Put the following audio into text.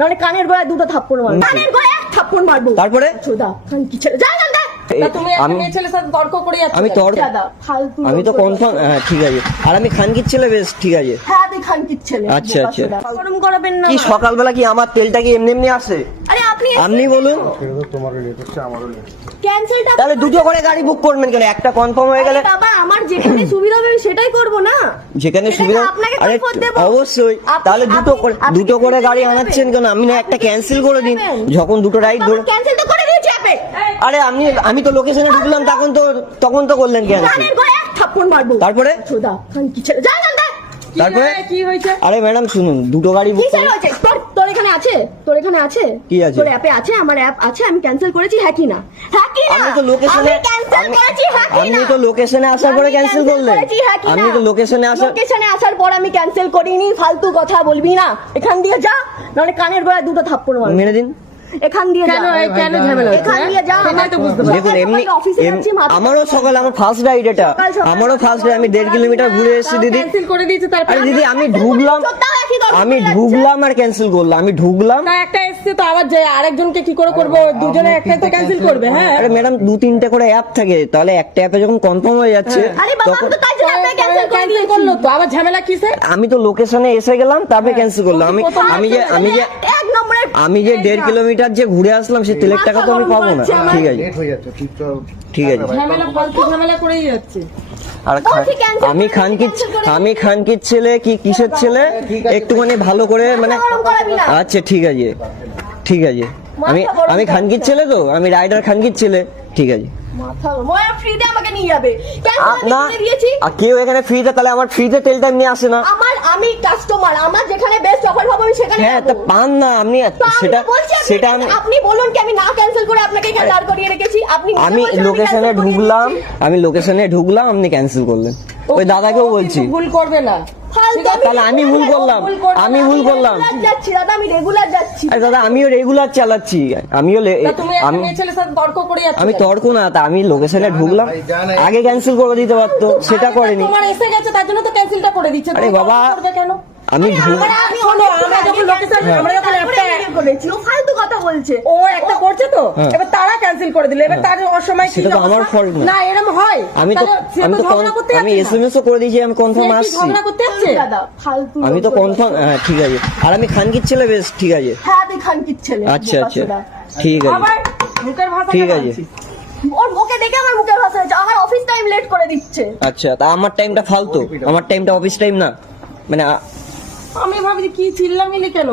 নাহলে কানের গোড়ায় দুটো থাপ্পড় মারবো, কানের গোড়ায় এক থাপ্পড় মারবো। তারপরে চোদা খান কি ছেলে যা জানতে তুমি একটা মেয়ে ছেলের সাথে তর্ক করে যাচ্ছ। আমি তো কনফার্ম, হ্যাঁ ঠিক আছে। আর আমি খানকির ছেলে, বেশ ঠিক আছে। হ্যাঁ তুই খান কি ছেলে। আচ্ছা আচ্ছা। গরম করাবেন না। কি সকালবেলা কি আমার তেলটা কি এমনি এমনি আসে? আরে আপনি বলুন। ক্যান্সেলটা তাহলে দুটো করে গাড়ি বুক করবেন কেন? একটা কনফার্ম হয়ে গেলে বাবা আমার যেখানে সুবিধা হবে সেটাই করব না। যেখানে সুবিধা, আরে অবশ্যই। তাহলে দুটো করে গাড়ি আনাচ্ছেন কেন? আমি না একটা ক্যান্সেল করে দিন, যখন দুটো রাইড ধরে। ক্যান্সেল তো করে দিয়েছি আপনি। আরে আমি তো লোকেশনে ঢুকলাম, তখন তো করলেন কেন? কানের গোড়ায় এক থাপ্পড় মারবো। তারপরে চোদা খান কি ছেলে যা জানতে তারপরে কি হয়েছে? আরে ম্যাডাম শুনুন, দুটো গাড়ি বুক কি স্যার হয়েছে? তোর এখানে আছে? তোর এখানে আছে? কি আছে? তোর অ্যাপে আছে? আমার অ্যাপ আছে, আমি ক্যান্সেল করেছি। হ্যাঁ কি না? হ্যাঁ কি না? আমি তো লোকেশনে, ক্যান্সেল করেছি। হ্যাঁ কি না? আপনি তো লোকেশনে আসার পরে ক্যান্সেল করলেন। আপনি তো লোকেশনে আসার পর আমি ক্যান্সেল করিনি। ফালতু কথা বলবি না। এখান দিয়ে যা, নাহলে কানের গোড়ায় দুটো থাপ্পড় মারবো। মেরে দিন। এখান দিয়ে যা। কেন ঝামেলা হচ্ছে? এখান দিয়ে যা। সেটাই তো বুঝতে পারছি। দেখুন এমনি আমারও সকালে আমার ফার্স্ট রাইড এটা, আমারও ফার্স্ট রাইড। আমি 1.5 কিলোমিটার ঘুরে এসেছি দিদি। ক্যান্সেল করে দিয়েছে তারপর। আরে দিদি আমি ঢুকলাম আর ক্যান্সেল করলাম। আমি ঢুকলাম। তা একটা এসছে তো আবার যে আরেকজনকে কি করে করব? দুজনে একটাই তো ক্যান্সেল করবে। হ্যাঁ আরে ম্যাডাম 2-3টে করে অ্যাপ থাকে, তাহলে একটা অ্যাপে যখন কনফার্ম হয়ে যাচ্ছে আরে বাবা আমি তো তাই জন্য অ্যাপে ক্যান্সেল করে ক্যান্সেল দিয়েছি। করলো তো আবার ঝামেলা কিসে? আমি তো লোকেশনে এসে গেলাম, তারপরে ক্যান্সেল করলাম। এক নম্বরে আমি যে 1.5 কিলোমিটার যে ঘুরে আসলাম, সে তেলের টাকা তো আমি পাবো না। ঠিক আছে ঠিক আছে। ঝামেলা ফালতু ঝামেলা করেই যাচ্ছে। আর আমি খানকির ছেলে কি কিসের ছেলে একটুখানি ভালো করে মানে। আচ্ছা ঠিক আছে ঠিক আছে। আমি খানকির ছেলে, তো আমি রাইডার খানকির ছেলে। ঠিক আছে ফ্রিতে আমাকে নিয়ে যাবে কেন? না আর কেউ এখানে ফ্রিতে, তাহলে আমার ফ্রিতে তেলটা এমনি আসে না। আমি কাস্টমার, আমার যেখানে বেস্ট অফার পাবো আমি সেখানে হ্যাঁ তা পান না আপনি সেটা আপনি বলুন কি আমি না ক্যান্সেল করে আপনাকে এখানে দাঁড় করিয়ে রেখেছি? আমি লোকেশনে ঢুকলাম, আপনি ক্যান্সেল করলেন। ওই দাদাকেও বলছি ভুল করবে না। তাহলে আমি ভুল করলাম। যাচ্ছি দাদা, আমি রেগুলার যাচ্ছি। আরে দাদা আমিও রেগুলার চালাচ্ছি। তুমি একটা মেয়ে ছেলের সাথে তর্ক করে যাচ্ছ। আমি তর্ক না, তা আমি লোকেশনে ঢুকলাম, আগে ক্যান্সেল করে দিতে পারতো, সেটা করেনি। তোমার এসে গেছে তার জন্য তো ক্যান্সেলটা করে দিচ্ছে। আরে বাবা কেন? আমি ফালতু কথা বলছে। ও একটা করছে তো এবার তারা ক্যান্সেল করে দিল। এবার তার অসময় সেটা তো আমার ফল্ট না, এরকম হয়। আমি এসএমএসও করে দিয়েছি, আমি কনফার্ম আসছি। ঝগড়া করতে যাচ্ছে দাদা ফালতু। আমি তো কনফার্ম, হ্যাঁ ঠিক আছে। আর আমি খানকির ছেলে, বেশ ঠিক আছে। হ্যাঁ তুই খান কি ছেলে। আচ্ছা আচ্ছা ঠিক আছে আবার মুখের ভাষা ঠিক আছে। ওর মুখে দেখে আমার মুখের ভাষা হচ্ছে। আমার অফিস টাইম লেট করে দিচ্ছে। আচ্ছা তা আমার টাইমটা ফালতু, আমার টাইমটা অফিস টাইম না মানে। আমি ভাবছি কি চিল্লামিলি কেন?